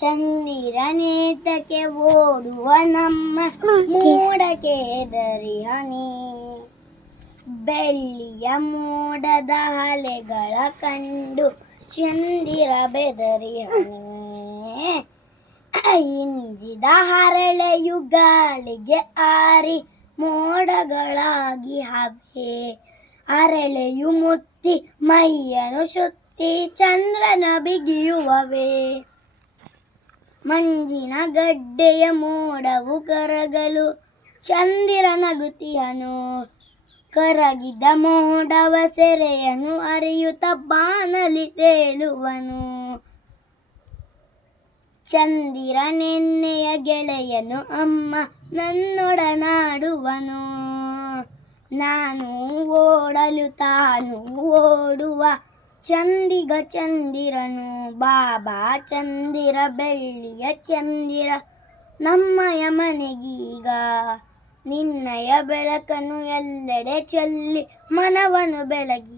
ಚಂದಿರನೇತಕ್ಕೆ ಓಡುವ ನಮ್ಮ ಮೋಡಕ್ಕೆ ಹೆದರಿ ಹನಿ, ಬೆಳ್ಳಿಯ ಮೋಡದ ಅಲೆಗಳ ಕಂಡು ಚಂದಿರ ಬೆದರಿ ಹನಿ. ಇಂಜಿದ ಹರಳೆಯು ಗಾಳಿಗೆ ಆರಿ ಮೋಡಗಳಾಗಿ ಹವೆ, ಹರಳೆಯು ಮುತ್ತಿ ಮೈಯನ್ನು ಸುತ್ತಿ ಚಂದ್ರನ ಬಿಗಿಯುವವೇ. ಮಂಜಿನ ಗಡ್ಡೆಯ ಮೋಡವು ಕರಗಲು ಚಂದಿರ ನಗುತ್ತಿಯನು, ಕರಗಿದ ಮೋಡವ ಸೆರೆಯನು ಅರಿಯುತ್ತ ಬಾನಲಿ ತೇಲುವನು. ಚಂದಿರ ನೆನ್ನೆಯ ಗೆಳೆಯನು ಅಮ್ಮ ನನ್ನೊಡನಾಡುವನು, ನಾನು ಓಡಲು ತಾನು ಓಡುವ ಚಂದಿಗ ಚಂದಿರನು. ಬಾಬಾ ಚಂದಿರ ಬೆಳ್ಳಿಯ ಚಂದಿರ ನಮ್ಮಯ ಮನೆಗೀಗ, ನಿನ್ನಯ ಬೆಳಕನ್ನು ಎಲ್ಲೆಡೆ ಚೆಲ್ಲಿ ಮನವನ್ನು ಬೆಳಗಿ.